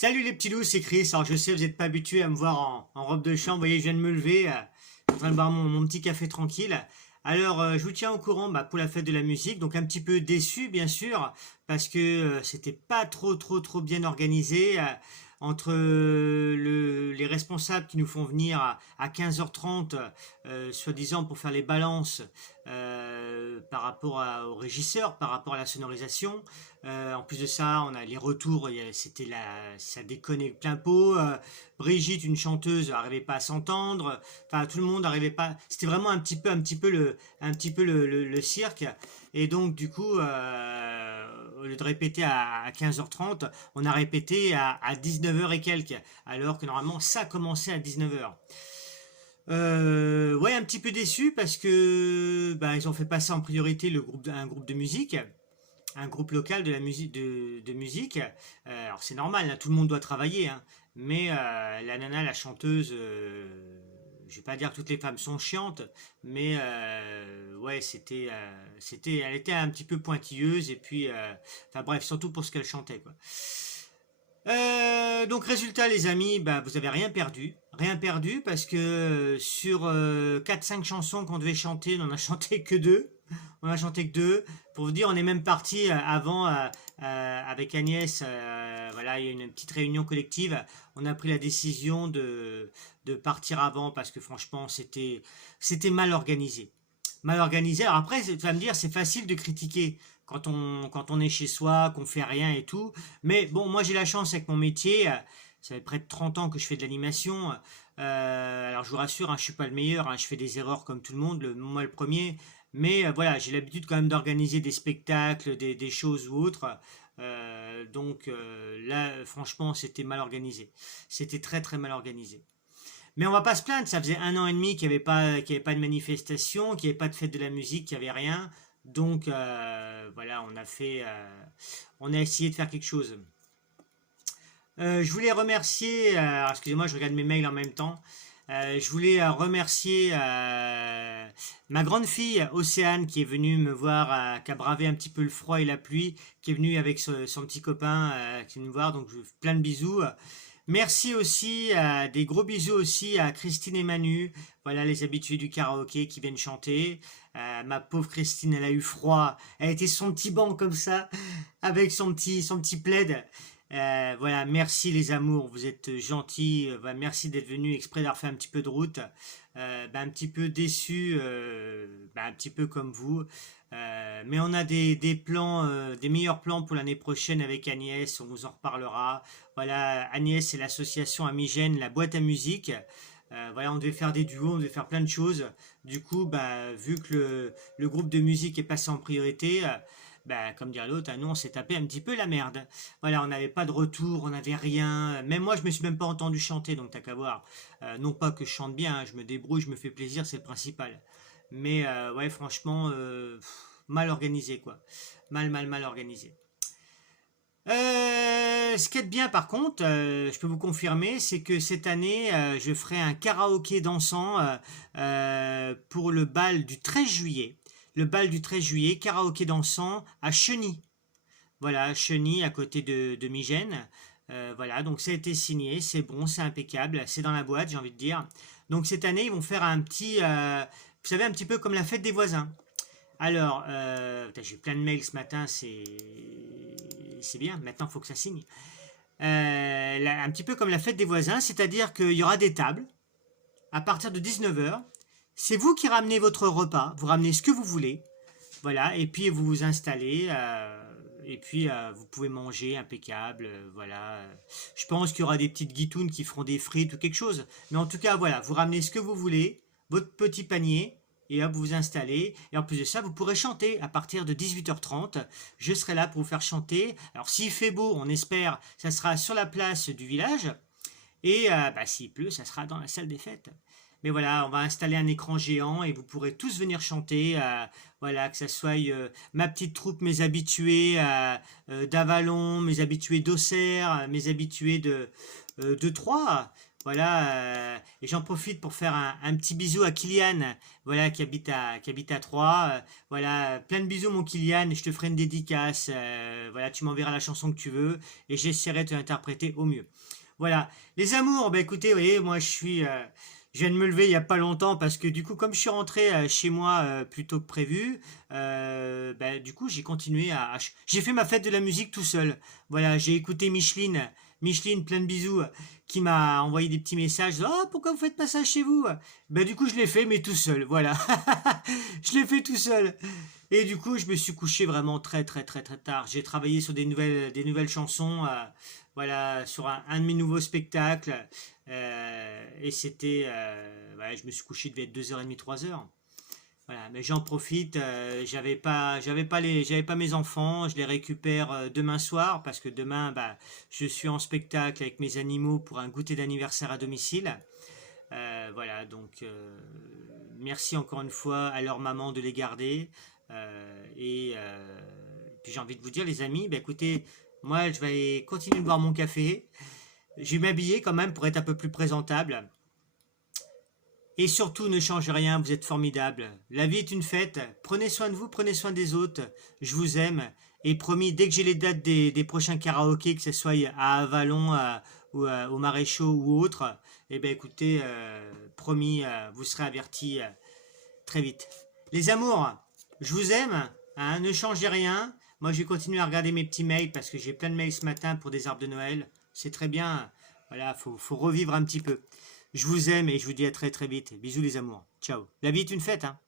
Salut les petits loups, c'est Chris. Alors je sais, vous n'êtes pas habitués à me voir en robe de chambre. Vous voyez, je viens de me lever, en train de boire mon petit café tranquille. Alors je vous tiens au courant pour la fête de la musique. Donc un petit peu déçu, bien sûr, parce que c'était pas trop bien organisé. Entre les responsables qui nous font venir à 15h30, soi-disant pour faire les balances par rapport au régisseur, par rapport à la sonorisation. En plus de ça, on a les retours, ça déconnait plein pot. Brigitte, une chanteuse, n'arrivait pas à s'entendre. Enfin, tout le monde n'arrivait pas. C'était vraiment un petit peu le cirque. Et donc, du coup, au lieu de répéter à 15h30, on a répété à 19h et quelques, alors que normalement, ça commençait à 19h. Ouais, un petit peu déçu parce que ils ont fait passer en priorité un groupe de musique, un groupe local de la musique de musique. Alors c'est normal, hein, tout le monde doit travailler, hein, mais la nana, la chanteuse, je vais pas dire que toutes les femmes sont chiantes, mais ouais, elle était un petit peu pointilleuse et puis, enfin bref, surtout pour ce qu'elle chantait, quoi. Donc résultat les amis, vous avez rien perdu parce que sur 4-5 chansons qu'on devait chanter, on en a chanté que deux. On a chanté que deux. Pour vous dire, on est même parti avant avec Agnès. Voilà, il y a une petite réunion collective. On a pris la décision de partir avant parce que franchement, c'était mal organisé. Mal organisé. Alors après, tu vas me dire, c'est facile de critiquer quand on est chez soi, qu'on fait rien et tout. Mais bon, moi j'ai la chance avec mon métier. Ça fait près de 30 ans que je fais de l'animation. Alors je vous rassure, hein, je suis pas le meilleur. Hein, je fais des erreurs comme tout le monde, moi le premier. Mais voilà, j'ai l'habitude quand même d'organiser des spectacles, des choses ou autres. Là, franchement, c'était mal organisé. C'était très mal organisé. Mais on va pas se plaindre, ça faisait 1 an et demi qu'il y avait pas de manifestation, qu'il n'y avait pas de fête de la musique, qu'il n'y avait rien. Donc voilà, on a essayé de faire quelque chose. Je voulais remercier, excusez-moi, je regarde mes mails en même temps. Je voulais remercier ma grande fille Océane qui est venue me voir, qui a bravé un petit peu le froid et la pluie, qui est venue avec son petit copain qui est venu me voir, donc plein de bisous. Merci aussi, des gros bisous aussi à Christine et Manu, voilà les habitués du karaoké qui viennent chanter. Ma pauvre Christine, elle a eu froid, elle était sur son petit banc comme ça, avec son petit plaid. Voilà, merci les amours, vous êtes gentils, merci d'être venus exprès d'avoir fait un petit peu de route. Un petit peu déçu, un petit peu comme vous. Mais on a des plans, des meilleurs plans pour l'année prochaine avec Agnès, on vous en reparlera. Voilà, Agnès c'est l'association Amigène, la boîte à musique. Voilà, on devait faire des duos, on devait faire plein de choses. Du coup, vu que le groupe de musique est passé en priorité, comme dirait l'autre, nous on s'est tapé un petit peu la merde. Voilà, on n'avait pas de retour, on n'avait rien. Même moi, je me suis même pas entendu chanter, donc t'as qu'à voir. Non pas que je chante bien, hein, je me débrouille, je me fais plaisir, c'est le principal. Mais ouais, franchement, mal organisé quoi. Mal organisé. Ce qui est bien par contre, je peux vous confirmer, c'est que cette année, je ferai un karaoké dansant pour le bal du 13 juillet. Le bal du 13 juillet, karaoké dansant à Cheny. Voilà, Cheny à côté de Migène. Voilà, donc ça a été signé, c'est bon, c'est impeccable, c'est dans la boîte, j'ai envie de dire. Donc cette année, ils vont faire un petit, vous savez, un petit peu comme la fête des voisins. Alors, j'ai plein de mails ce matin, c'est bien, maintenant il faut que ça signe. Un petit peu comme la fête des voisins, c'est-à-dire qu'il y aura des tables à partir de 19h. C'est vous qui ramenez votre repas, vous ramenez ce que vous voulez, voilà, et puis vous vous installez, et puis vous pouvez manger impeccable, voilà. Je pense qu'il y aura des petites guitounes qui feront des frites ou quelque chose, mais en tout cas, voilà, vous ramenez ce que vous voulez, votre petit panier, et hop, vous vous installez. Et en plus de ça, vous pourrez chanter à partir de 18h30. Je serai là pour vous faire chanter. Alors, s'il fait beau, on espère, ça sera sur la place du village. Et s'il pleut, ça sera dans la salle des fêtes. Mais voilà, on va installer un écran géant et vous pourrez tous venir chanter. Voilà, que ça soit ma petite troupe, mes habitués d'Avalon, mes habitués d'Auxerre, mes habitués de Troyes. Voilà, et j'en profite pour faire un petit bisou à Kylian, voilà, qui habite à Troyes. Voilà, plein de bisous mon Kylian, je te ferai une dédicace. Voilà, tu m'enverras la chanson que tu veux et j'essaierai de l'interpréter au mieux. Voilà, les amours, bah écoutez, vous voyez, moi je viens de me lever il y a pas longtemps parce que du coup, comme je suis rentré chez moi plus tôt que prévu, bah, du coup j'ai continué j'ai fait ma fête de la musique tout seul. Voilà, j'ai écouté Micheline, plein de bisous, qui m'a envoyé des petits messages. Oh, pourquoi vous faites pas ça chez vous? Ben, du coup, je l'ai fait, mais tout seul. Voilà. Je l'ai fait tout seul. Et du coup, je me suis couché vraiment très, très, très, très tard. J'ai travaillé sur des nouvelles chansons. Voilà, sur un de mes nouveaux spectacles. Et c'était. Ouais, je me suis couché, il devait être 2h30, 3h. Voilà, mais j'en profite. J'avais pas mes enfants. Je les récupère demain soir parce que demain, bah, je suis en spectacle avec mes animaux pour un goûter d'anniversaire à domicile. Voilà, donc merci encore une fois à leur maman de les garder. Et puis j'ai envie de vous dire, les amis, bah, écoutez, moi je vais continuer de boire mon café. Je vais m'habiller quand même pour être un peu plus présentable. Et surtout, ne changez rien, vous êtes formidables. La vie est une fête, prenez soin de vous, prenez soin des autres. Je vous aime. Et promis, dès que j'ai les dates des prochains karaokés, que ce soit à Avalon, au Maréchaux ou autre, eh bien écoutez, promis, vous serez avertis très vite. Les amours, je vous aime, hein, ne changez rien. Moi, je vais continuer à regarder mes petits mails parce que j'ai plein de mails ce matin pour des arbres de Noël. C'est très bien. Voilà, faut revivre un petit peu. Je vous aime et je vous dis à très très vite. Bisous les amours. Ciao. La vie est une fête, hein.